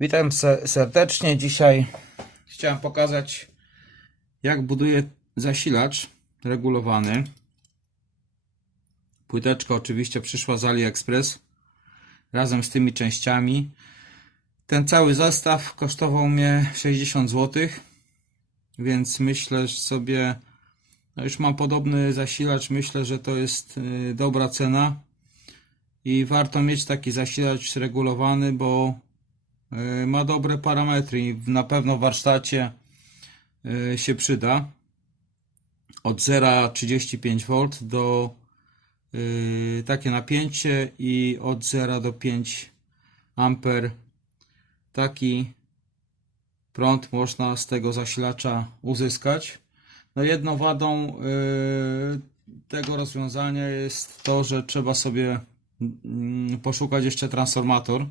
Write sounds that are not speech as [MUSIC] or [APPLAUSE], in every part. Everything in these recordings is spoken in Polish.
Witam se- serdecznie. Dzisiaj chciałem pokazać, jak buduję zasilacz regulowany. Płyteczka oczywiście przyszła z AliExpress razem z tymi częściami. Ten cały zestaw kosztował mnie 60 zł, więc myślę że sobie, no już mam podobny zasilacz, myślę, że to jest y, dobra cena i warto mieć taki zasilacz regulowany, bo ma dobre parametry i na pewno w warsztacie y, się przyda. Od 0,35V do y, takie napięcie i od 0 do 5 amper taki prąd można z tego zasilacza uzyskać. No jedną wadą y, tego rozwiązania jest to, że trzeba sobie mm, poszukać jeszcze transformator.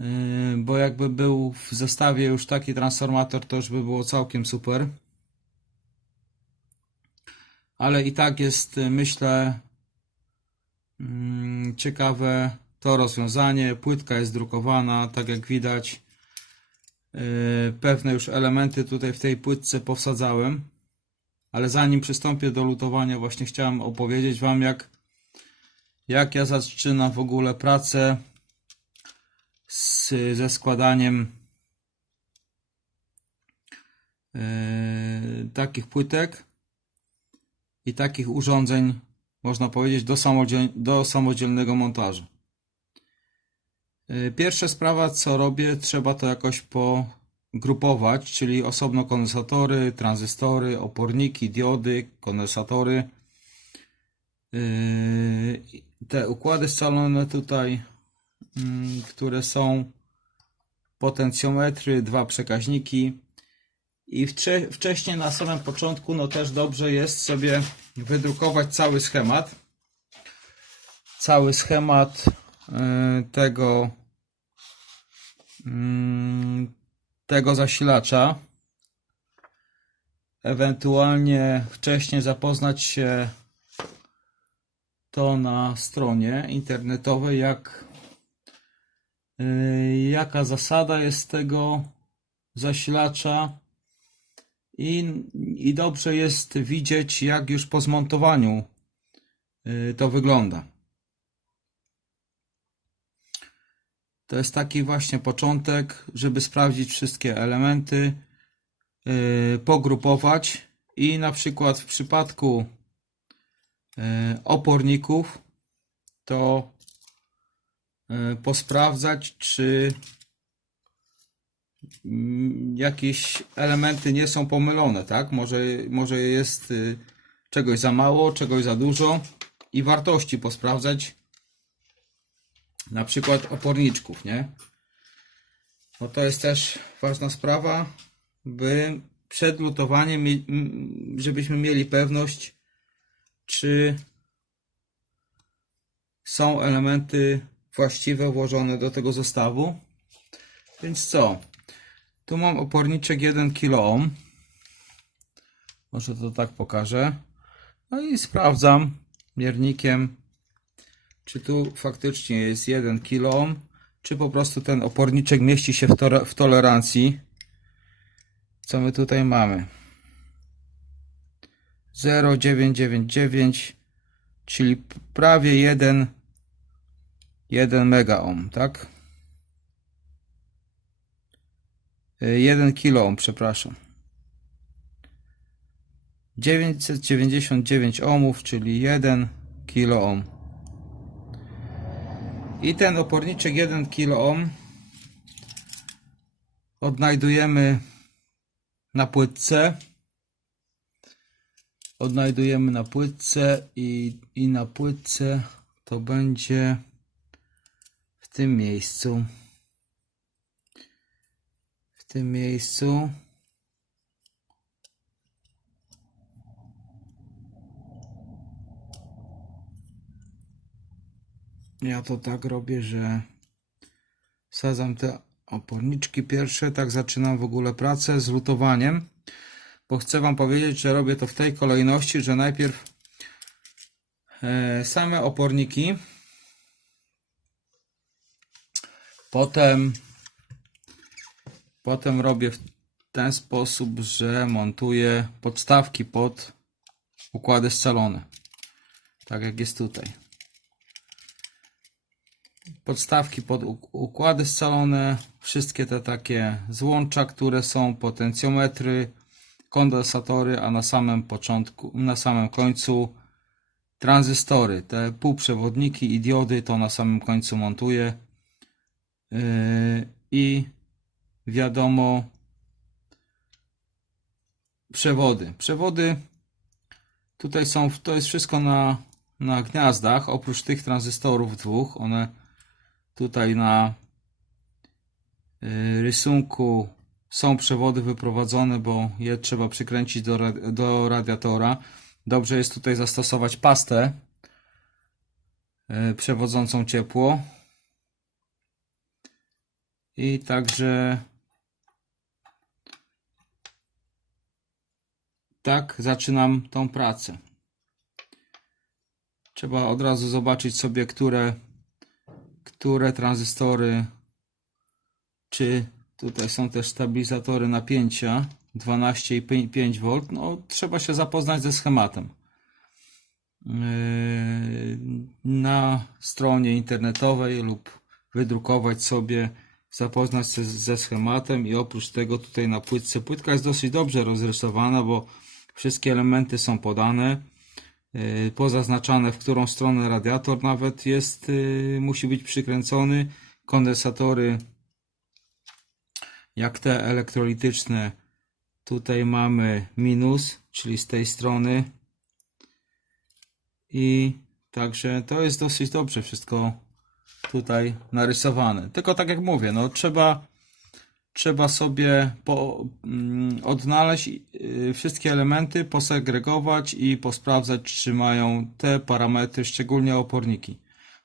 Y, Bo jakby był w zestawie już taki transformator, to już by było całkiem super. Ale i tak jest, y, myślę, mm, ciekawe to rozwiązanie. Płytka jest drukowana, tak jak widać. Yy, Pewne już elementy tutaj w tej płytce powsadzałem. Ale zanim przystąpię do lutowania, właśnie chciałem opowiedzieć Wam, jak, jak ja zaczynam w ogóle pracę z, ze składaniem yy, takich płytek i takich urządzeń, można powiedzieć, do, samodziel, do samodzielnego montażu. Yy, Pierwsza sprawa, co robię, trzeba to jakoś pogrupować, czyli osobno kondensatory, tranzystory, oporniki, diody, kondensatory. Yy, Te układy scalone tutaj, które są potencjometry, dwa przekaźniki. I wcze- wcześniej na samym początku, no też dobrze jest sobie wydrukować cały schemat. Cały schemat yy, tego mm, tego zasilacza. Ewentualnie wcześniej zapoznać się to na stronie internetowej, jak jaka zasada jest tego zasilacza i, i dobrze jest widzieć, jak już po zmontowaniu yy, to wygląda. To jest taki właśnie początek, żeby sprawdzić wszystkie elementy, yy, pogrupować i na przykład w przypadku yy, oporników to yy, posprawdzać, czy mm, jakieś elementy nie są pomylone, tak? Może, może jest yy, czegoś za mało, czegoś za dużo i wartości posprawdzać na przykład oporniczków, nie? No to jest też ważna sprawa, by przed lutowaniem, żebyśmy mieli pewność, czy są elementy właściwe włożone do tego zestawu. Więc co? Tu mam oporniczek 1 kΩ. Może to tak pokażę. No i sprawdzam miernikiem czy tu faktycznie jest 1 kΩ, czy po prostu ten oporniczek mieści się w, tore- w tolerancji. Co my tutaj mamy? 0,999, czyli prawie 1, 1 megaohm, tak? E, 1 kiloohm, przepraszam. 999 ohmów, czyli 1 kiloohm. I ten oporniczek 1 kiloohm odnajdujemy na płytce. Odnajdujemy na płytce i, i na płytce to będzie tym miejscu. W tym miejscu. Ja to tak robię, że wsadzam te oporniczki pierwsze, tak zaczynam w ogóle pracę z lutowaniem, bo chcę Wam powiedzieć, że robię to w tej kolejności, że najpierw e, same oporniki Potem, potem robię w ten sposób, że montuję podstawki pod układy scalone. Tak jak jest tutaj. Podstawki pod uk- układy scalone, wszystkie te takie złącza, które są potencjometry, kondensatory, a na samym początku, na samym końcu tranzystory, te półprzewodniki i diody to na samym końcu montuję. Yy, I wiadomo, przewody. Przewody tutaj są, to jest wszystko na, na gniazdach, oprócz tych tranzystorów dwóch, one tutaj na yy, rysunku są przewody wyprowadzone, bo je trzeba przykręcić do, do radiatora. Dobrze jest tutaj zastosować pastę yy, przewodzącą ciepło. I także tak zaczynam tą pracę. Trzeba od razu zobaczyć sobie, które, które tranzystory, czy tutaj są też stabilizatory napięcia 12 i 5V. No, trzeba się zapoznać ze schematem. Yy, Na stronie internetowej lub wydrukować sobie, zapoznać się ze schematem i oprócz tego tutaj na płytce, płytka jest dosyć dobrze rozrysowana, bo wszystkie elementy są podane, yy, pozaznaczane w którą stronę radiator nawet jest, yy, musi być przykręcony, kondensatory jak te elektrolityczne tutaj mamy minus, czyli z tej strony. I także to jest dosyć dobrze wszystko tutaj narysowane. Tylko tak jak mówię, no trzeba, trzeba sobie po, mm, odnaleźć y, wszystkie elementy, posegregować i posprawdzać, czy mają te parametry, szczególnie oporniki.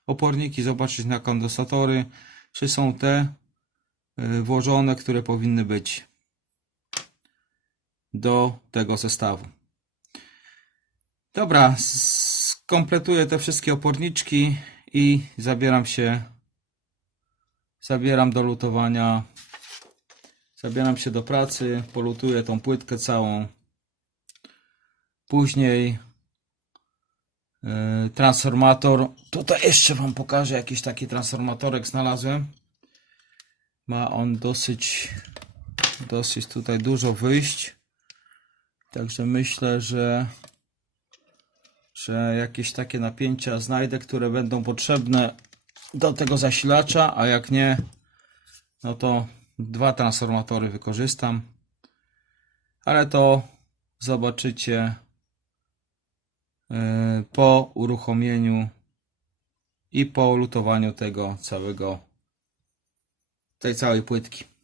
Oporniki zobaczyć na kondensatory, czy są te y, włożone, które powinny być do tego zestawu. Dobra, skompletuję te wszystkie oporniczki i zabieram się zabieram do lutowania zabieram się do pracy polutuję tą płytkę całą. Później yy, transformator tutaj jeszcze wam pokażę jakiś taki transformatorek znalazłem. Ma on dosyć dosyć tutaj dużo wyjść. Także myślę, że że jakieś takie napięcia znajdę, które będą potrzebne do tego zasilacza, a jak nie, no to dwa transformatory wykorzystam. Ale to zobaczycie yy, po uruchomieniu i po lutowaniu tego całego tej całej płytki.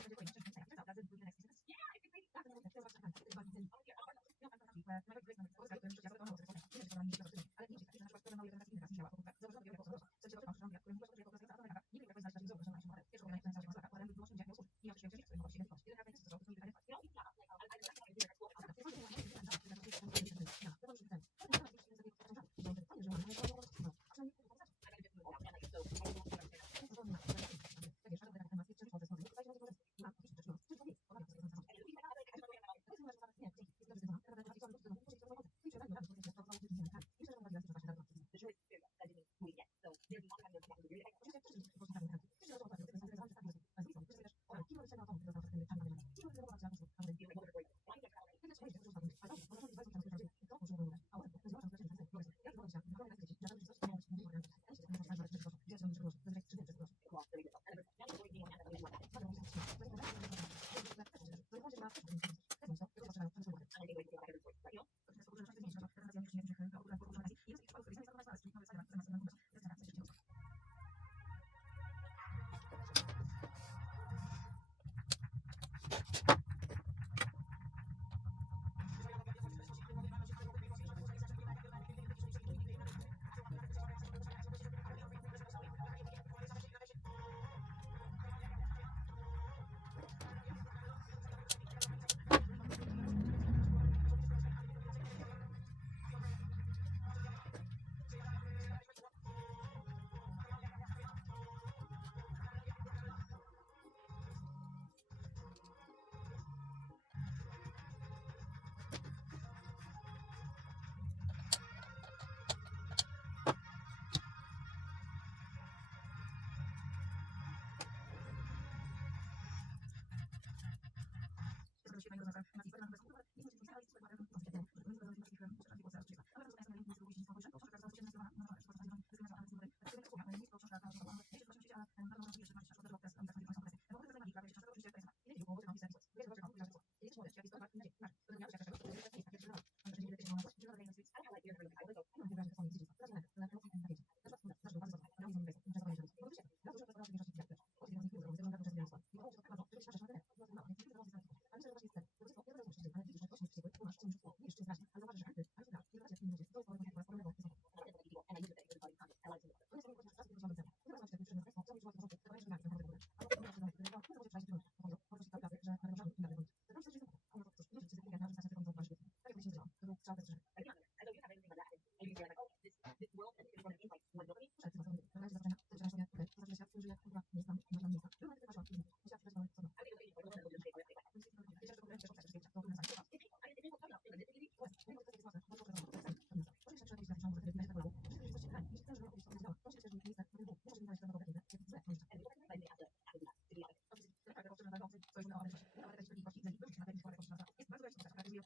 to Ale nie ale nie jest to obszar, to obszar, ale nie jest to obszar, ale nie jest to jest to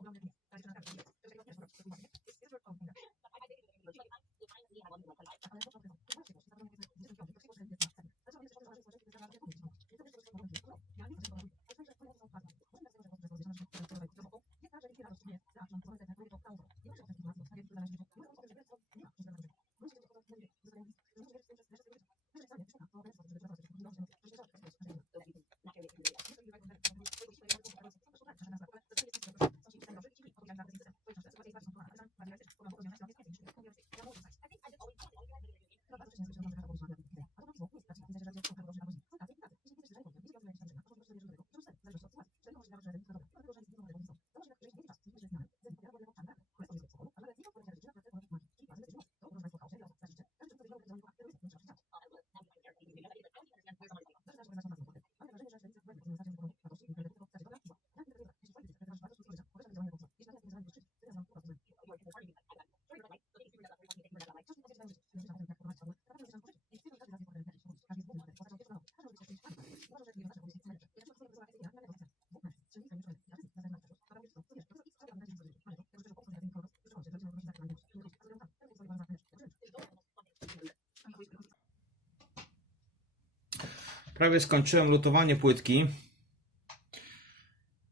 Gracias. Thank you. Prawie skończyłem lutowanie płytki.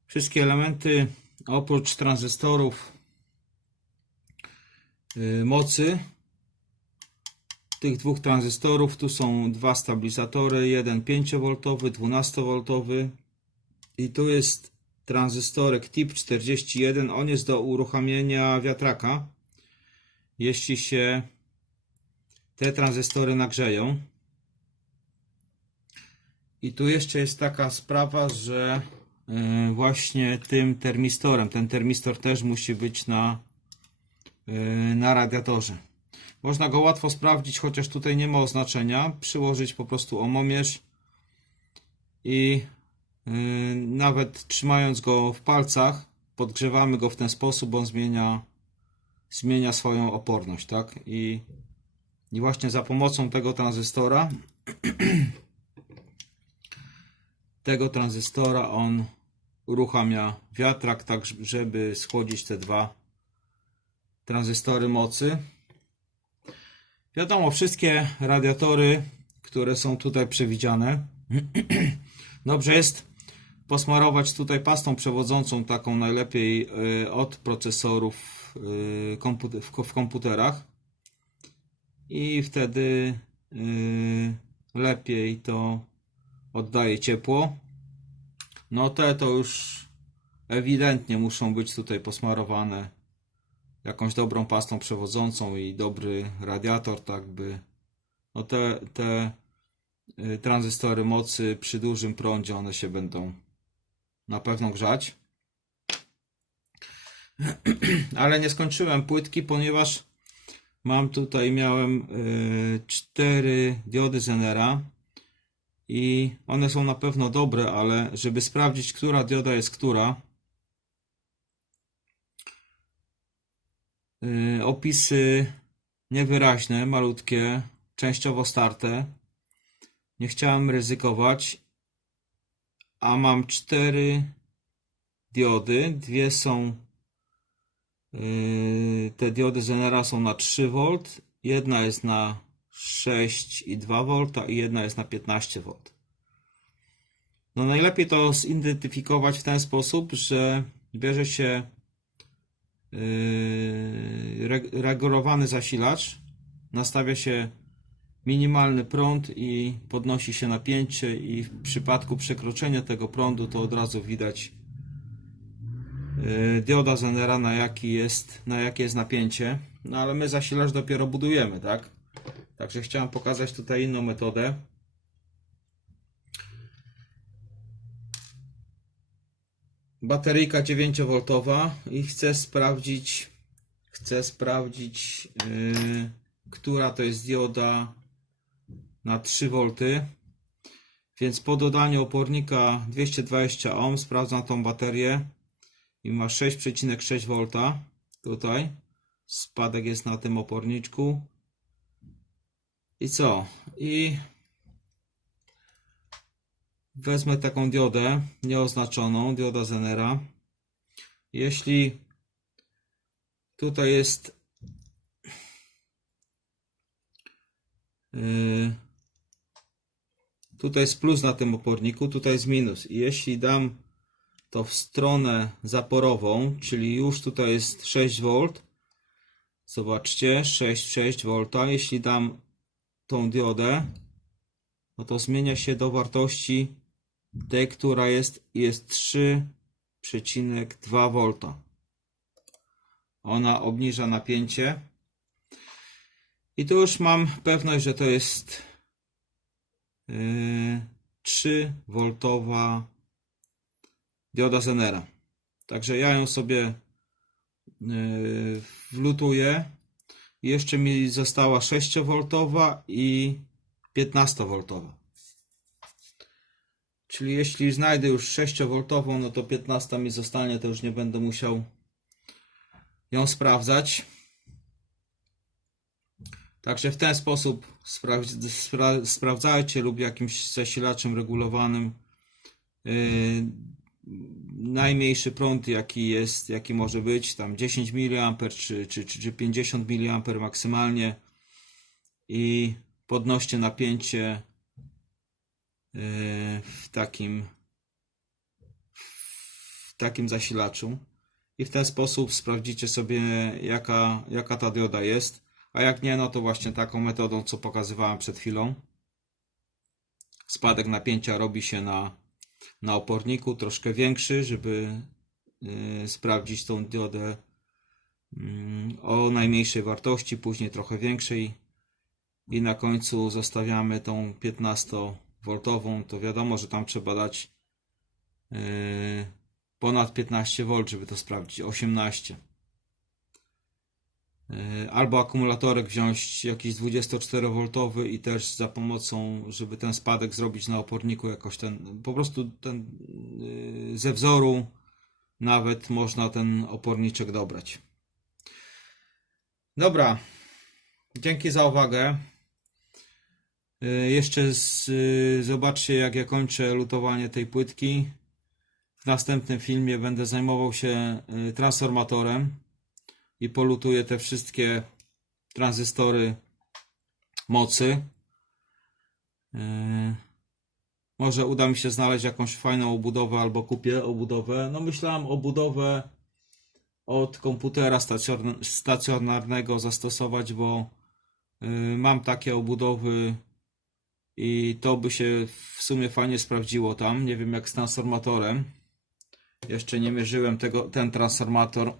Wszystkie elementy oprócz tranzystorów yy, mocy. Tych dwóch tranzystorów tu są dwa stabilizatory, jeden 5V, 12V i tu jest tranzystorek tip 41, on jest do uruchamiania wiatraka jeśli się te tranzystory nagrzeją i tu jeszcze jest taka sprawa, że y, właśnie tym termistorem, ten termistor też musi być na, y, na radiatorze. Można go łatwo sprawdzić, chociaż tutaj nie ma oznaczenia. Przyłożyć po prostu omomierz i y, nawet trzymając go w palcach, podgrzewamy go w ten sposób, on zmienia, zmienia swoją oporność, tak? I, i właśnie za pomocą tego tranzystora [CLEARS THROAT] tego tranzystora on uruchamia wiatrak, tak żeby schłodzić te dwa tranzystory mocy. Wiadomo, wszystkie radiatory, które są tutaj przewidziane, [CLEARS THROAT] dobrze jest posmarować tutaj pastą przewodzącą, taką najlepiej y, od procesorów y, w komputerach i wtedy y, lepiej to oddaje ciepło. No te to już ewidentnie muszą być tutaj posmarowane jakąś dobrą pastą przewodzącą i dobry radiator, tak by no te, te y, tranzystory mocy przy dużym prądzie one się będą na pewno grzać. [CLEARS THROAT] Ale nie skończyłem płytki, ponieważ mam tutaj, miałem y, cztery diody Zenera i one są na pewno dobre, ale żeby sprawdzić, która dioda jest która, y, opisy niewyraźne, malutkie, częściowo starte. Nie chciałem ryzykować, a mam cztery diody. Dwie są, yy, te diody Zenera są na 3 V, jedna jest na 6,2 V i jedna jest na 15 V. No najlepiej to zidentyfikować w ten sposób, że bierze się yy, reg- regulowany zasilacz, nastawia się minimalny prąd i podnosi się napięcie i w przypadku przekroczenia tego prądu to od razu widać yy, dioda Zenera na jaki jest, na jakie jest napięcie. No ale my zasilacz dopiero budujemy, tak? Także chciałem pokazać tutaj inną metodę. Bateryjka 9V i chcę sprawdzić chcę sprawdzić yy, która to jest dioda na 3V. Więc po dodaniu opornika 220 ohm sprawdzam tą baterię i ma 6,6V tutaj. Spadek jest na tym oporniczku. I co? I wezmę taką diodę nieoznaczoną, dioda Zenera. Jeśli tutaj jest Yy, Tutaj jest plus na tym oporniku, tutaj jest minus. I jeśli dam to w stronę zaporową, czyli już tutaj jest 6V, zobaczcie, 6,6V. Jeśli dam tą diodę, no to zmienia się do wartości tej, która jest, jest 3,2V. Ona obniża napięcie. I tu już mam pewność, że to jest yy, 3V dioda Zenera. Także ja ją sobie yy, wlutuję. Jeszcze mi została 6V i 15V. Czyli jeśli znajdę już 6V, no to 15 mi zostanie, to już nie będę musiał ją sprawdzać. Także w ten sposób sprawdź, spra, sprawdzajcie lub jakimś zasilaczem regulowanym yy, najmniejszy prąd jaki jest, jaki może być, tam 10 mA czy, czy, czy, czy 50 mA maksymalnie i podnoście napięcie yy, w takim w takim zasilaczu i w ten sposób sprawdzicie sobie jaka, jaka ta dioda jest. A jak nie, no to właśnie taką metodą, co pokazywałem przed chwilą. Spadek napięcia robi się na, na oporniku, troszkę większy, żeby yy, sprawdzić tą diodę yy, o najmniejszej wartości, później trochę większej i na końcu zostawiamy tą 15V. To wiadomo, że tam trzeba dać yy, ponad 15V, żeby to sprawdzić, 18. Yy, Albo akumulatorek wziąć jakiś 24V i też za pomocą, żeby ten spadek zrobić na oporniku jakoś ten, po prostu ten yy, ze wzoru nawet można ten oporniczek dobrać. Dobra, dzięki za uwagę. Yy, Jeszcze z, zobaczcie jak ja kończę lutowanie tej płytki. W następnym filmie będę zajmował się transformatorem i polutuję te wszystkie tranzystory mocy. Yy, może uda mi się znaleźć jakąś fajną obudowę albo kupię obudowę. No myślałem o budowę od komputera stacjon- stacjonarnego zastosować, bo yy, mam takie obudowy i to by się w sumie fajnie sprawdziło tam. Nie wiem jak z transformatorem. Jeszcze nie mierzyłem tego, ten transformator.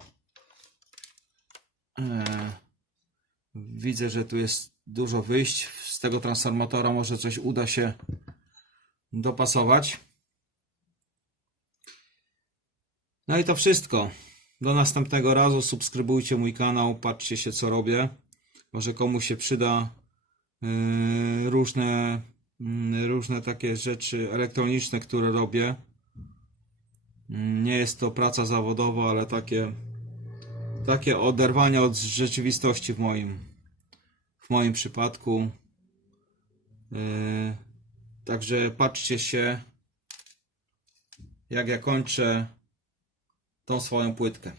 Eee, widzę, że tu jest dużo wyjść. Z tego transformatora może coś uda się dopasować. No i to wszystko. Do następnego razu subskrybujcie mój kanał, patrzcie się co robię. Może komuś się przyda yy, różne, yy, różne takie rzeczy elektroniczne, które robię. Mm, Nie jest to praca zawodowa, ale takie, takie oderwanie od rzeczywistości w moim, w moim przypadku. Yy, Także patrzcie się, jak ja kończę tą swoją płytkę.